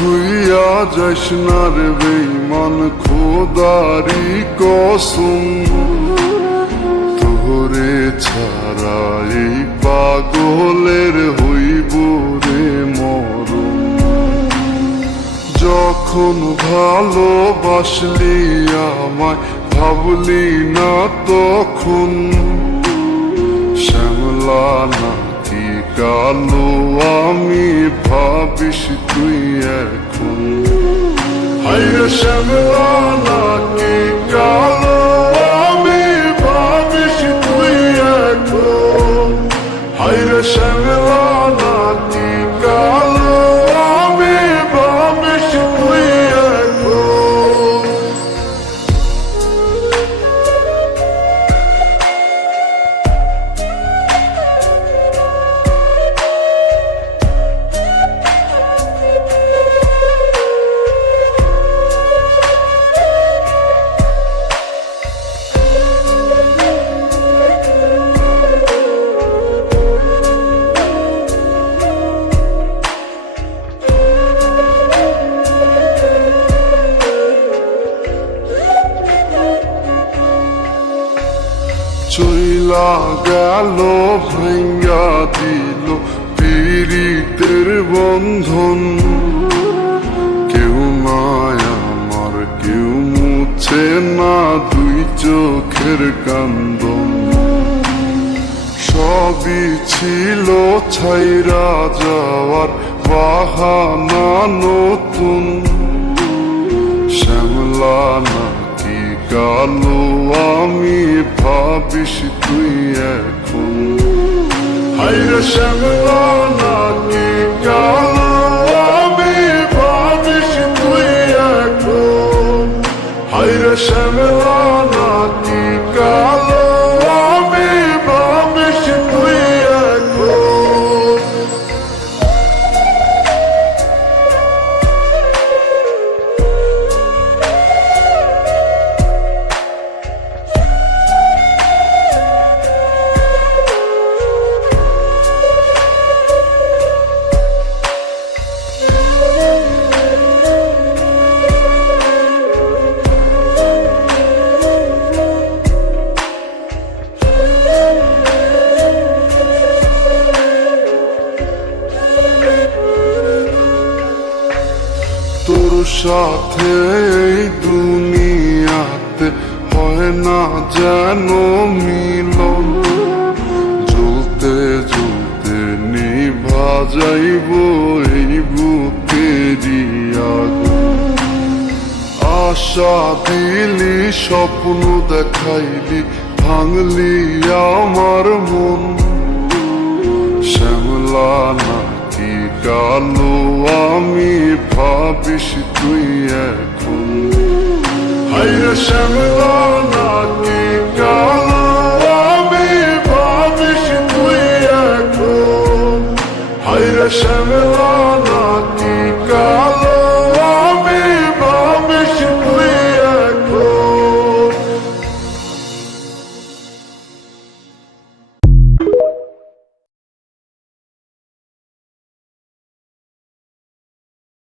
ছুইয়া যাস না রে বেঈমান খোদারি কসম, তোরে ছাড়া এই পাগলের হইব রে মরণ। যখন ভালোবাসলি আমায় ভাবলি না তখন, শ্যামলা নাকি কালো আমি ভাবিস তুই এখন। হায়রে শ্যামলা নাকি কালো আমি ভাবিস তুই এখন। হায়রে শ্যামলা নাকি কালো আমি ভাবিস তুই এখন। চইলা গেল ভাঙ্গা দিল পীড়িতের বন্ধন, কেউ নাই আমার কেউ মুছে না দুই চোখের কান্দন। সবই ছিল ছাইরা যাওয়ার বাহানা নতুন, শ্যামলা নাকি কালো আমি ভাবিস তুই এখন। হায়রে শ্যামলা নাকি কালো আমি ভাবিস তুই এখন। হায়রে শ্যামলা নাকি কালো আমি ভাবিস তুই এখন। তোর সাথে এই দুনিয়াতে হয় না যেন মিলন, জ্বলতে জ্বলতে নিভা যাইব এই বুকেরই আগুন। আশা দিলি স্বপ্ন দেখাইলি ভাঙলি আমার মন, শ্যামলা নাকি কালো আমি ভাবিস তুই এখন। হায়রে শ্যামলা নাকি